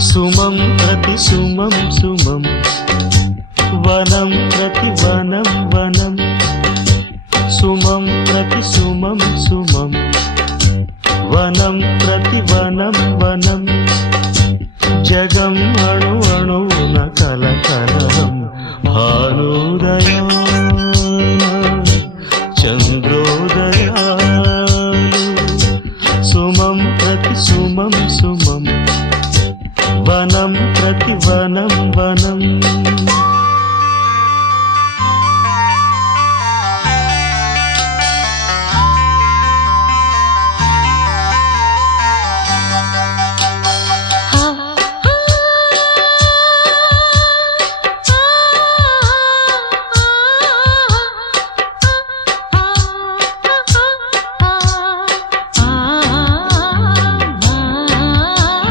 సుమం ప్రతి సుమం సుమం వనం ప్రతి వనం వనం సుమం ప్రతి సుమం సుమం వనం ప్రతి వనం వనం జగం అణు అణువున కలకలం భానుదయా చంద్రోదయాలు సుమం ప్రతి సుమం సుమం వనం ప్రతి వనం వనం